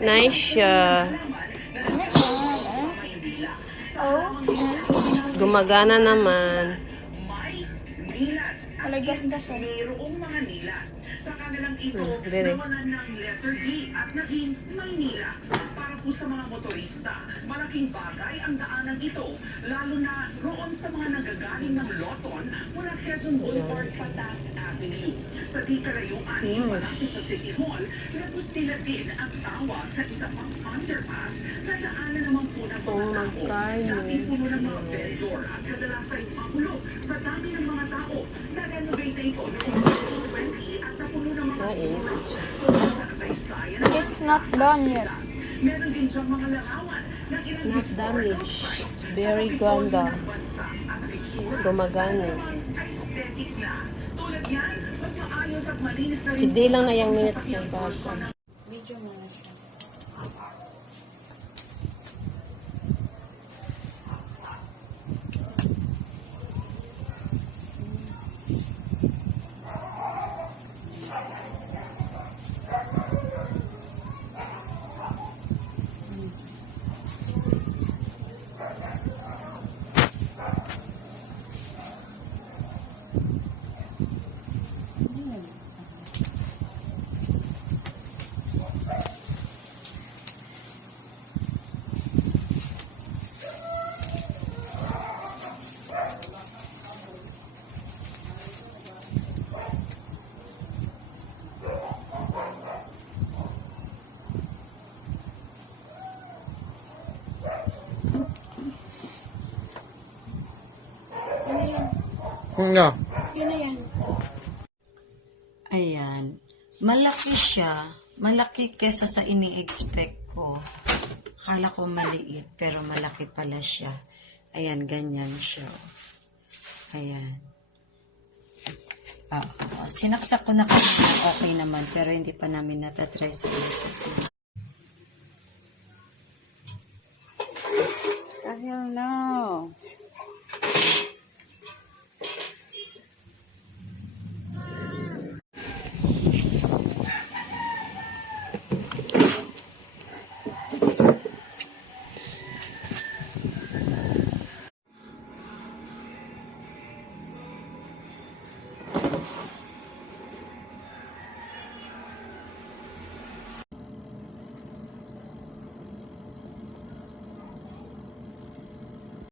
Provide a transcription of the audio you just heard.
Nice siya. Oh, Gumagana naman. alagas-gas eh. Mayroong mga nila. Sa kanilang ito, Dire. nawalan ng letter D at naging Maynila. Para po sa mga motorista, malaking bagay ang daanan ito, lalo na roon sa mga nagagaling ng Loton mula Quezon Boulevard pa Taft Avenue. Sa di kalayuan, malapit sa City Hall, napustila din ang tawa sa isa pang underpass na daanan naman po ng mga tao. Dati puno ng mga vendor at kadalasay magulo sa dami ng mga tao. Na-renovate na ito noong 2020 at napuno ng mga sa kasaysayan. It's not done yet. Meron din siyang mga larawan na Not damaged. Very ganda. Gumagana. aesthetic na. Tulad yan, mas maayos at malinis na rin Today lang na yung minutes na bata. Video mo na siya. No. Yun na yan. Ayan. Malaki siya. Malaki kesa sa ini-expect ko. Akala ko maliit, pero malaki pala siya. Ayan, ganyan siya. Ayan. Sinaksak ko na kanina. Okay naman, pero hindi pa namin natatry sa YouTube.